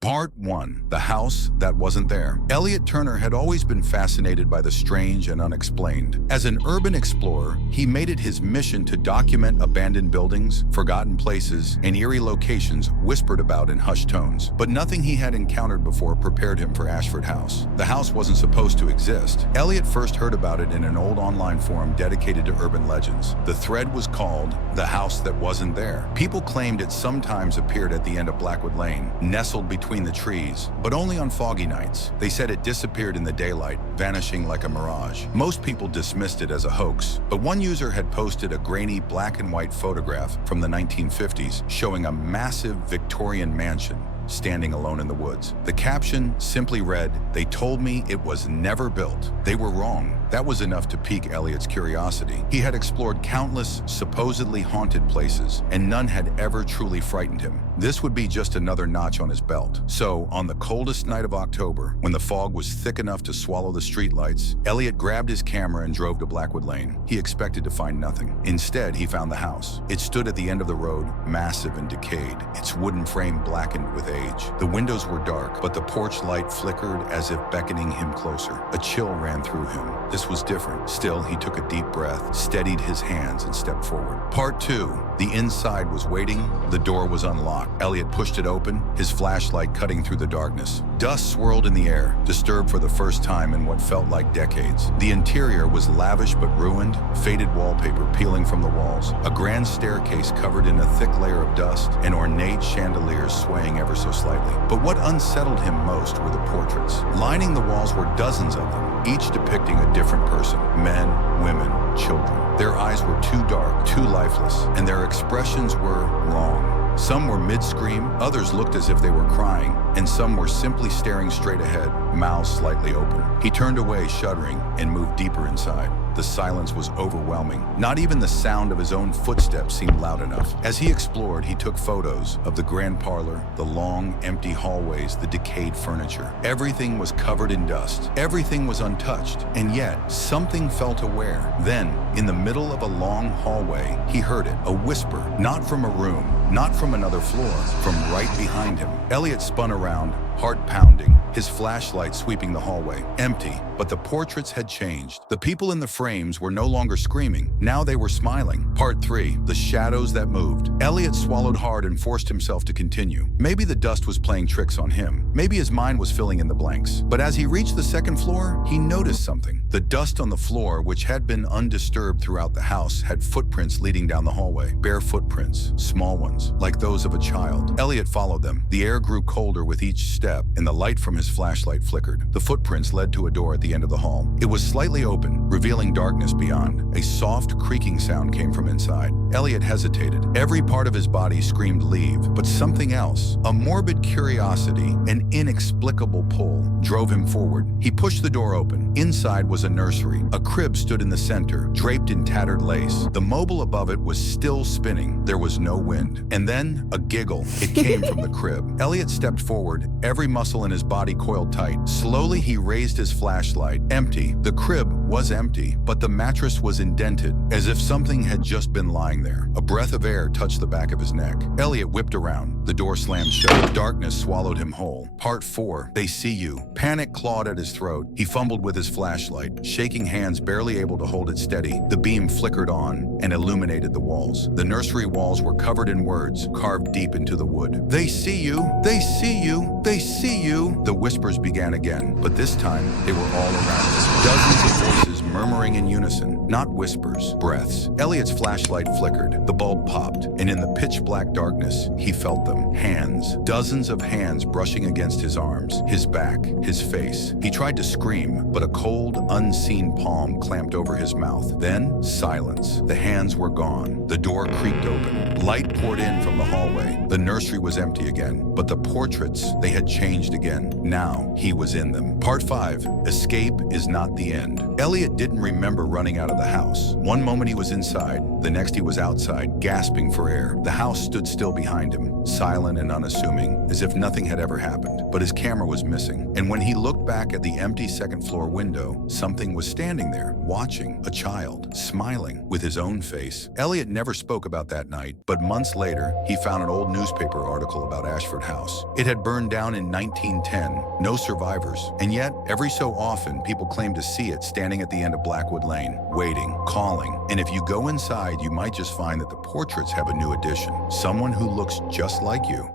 Part 1. The House That Wasn't There. Elliot Turner had always been fascinated by the strange and unexplained. As an urban explorer, he made it his mission to document abandoned buildings, forgotten places, and eerie locations whispered about in hushed tones. But nothing he had encountered before prepared him for Ashford House. The house wasn't supposed to exist. Elliot first heard about it in an old online forum dedicated to urban legends. The thread was called The House That Wasn't There. People claimed it sometimes appeared at the end of Blackwood Lane, nestled between the trees, but only on foggy nights. They said it disappeared in the daylight, vanishing like a mirage. Most people dismissed it as a hoax, but one user had posted a grainy black and white photograph from the 1950s showing a massive Victorian mansion standing alone in the woods. The caption simply read, "They told me it was never built. They were wrong." That was enough to pique Elliot's curiosity. He had explored countless supposedly haunted places, and none had ever truly frightened him. This would be just another notch on his belt. So, on the coldest night of October, when the fog was thick enough to swallow the streetlights, Elliot grabbed his camera and drove to Blackwood Lane. He expected to find nothing. Instead, he found the house. It stood at the end of the road, massive and decayed, its wooden frame blackened with age. The windows were dark, but the porch light flickered as if beckoning him closer. A chill ran through him. This was different. Still, he took a deep breath, steadied his hands, and stepped forward. Part 2. The inside was waiting. The door was unlocked. Elliot pushed it open, his flashlight cutting through the darkness. Dust swirled in the air, disturbed for the first time in what felt like decades. The interior was lavish but ruined, faded wallpaper peeling from the walls, a grand staircase covered in a thick layer of dust, and ornate chandeliers swaying ever so slightly. But what unsettled him most were the portraits. Lining the walls were dozens of them, each depicting a different person: men, women, children. Their eyes were too dark, too lifeless, and their expressions were wrong. Some were mid-scream, others looked as if they were crying, and some were simply staring straight ahead, mouths slightly open. He turned away, shuddering, and moved deeper inside. The silence was overwhelming. Not even the sound of his own footsteps seemed loud enough. As he explored, he took photos of the grand parlor, the long, empty hallways, the decayed furniture. Everything was covered in dust. Everything was untouched, and yet something felt aware. Then, in the middle of a long hallway, he heard it, a whisper, not from a room, not from another floor, from right behind him. Elliot spun around, heart pounding, his flashlight sweeping the hallway. Empty, but the portraits had changed. The people in the frames were no longer screaming. Now they were smiling. Part 3. The shadows that moved. Elliot swallowed hard and forced himself to continue. Maybe the dust was playing tricks on him. Maybe his mind was filling in the blanks. But as he reached the second floor, he noticed something. The dust on the floor, which had been undisturbed throughout the house, had footprints leading down the hallway. Bare footprints, small ones, like those of a child. Elliot followed them. The air grew colder with each step, and the light from his flashlight flickered. The footprints led to a door at the end of the hall. It was slightly open, revealing darkness beyond. A soft creaking sound came from inside. Elliot hesitated. Every part of his body screamed leave, but something else, a morbid curiosity, an inexplicable pull, drove him forward. He pushed the door open. Inside was a nursery. A crib stood in the center, draped in tattered lace. The mobile above it was still spinning. There was no wind. And then, a giggle. It came from the crib. Elliot stepped forward, every muscle in his body coiled tight. Slowly, he raised his flashlight. Empty. The crib was empty, but the mattress was indented, as if something had just been lying there. A breath of air touched the back of his neck. Elliot whipped around. The door slammed shut. Darkness swallowed him whole. Part 4. They see you. Panic clawed at his throat. He fumbled with his flashlight, shaking hands barely able to hold it steady. The beam flickered on and illuminated the walls. The nursery walls were covered in words, carved deep into the wood. "They see you! They see you! They see you!" The whispers began again, but this time they were all around him. Dozens of voices murmuring in unison, not whispers, breaths. Elliot's flashlight flickered. The bulb popped, and in the pitch-black darkness, he felt them. Hands. Dozens of hands brushing against his arms, his back, his face. He tried to scream, but a cold, unseen palm clamped over his mouth. Then, silence. The hands were gone. The door creaked open. Light poured in from the hallway. The nursery was empty again, but the portraits, they had changed again. Now, he was in them. Part 5. Escape is not the end. Elliot didn't remember running out of the house. One moment he was inside, the next he was outside, gasping for air. The house stood still behind him, silent and unassuming, as if nothing had ever happened. But his camera was missing, and when he looked back at the empty second-floor window, something was standing there, watching, a child, smiling, with his own face. Elliot never spoke about that night, but months later, he found an old newspaper article about Ashford House. It had burned down in 1910, no survivors, and yet, every so often, people claim to see it standing at the end of Blackwood Lane, waiting, calling, and if you go inside, you might just find that the portraits have a new addition, someone who looks just like you.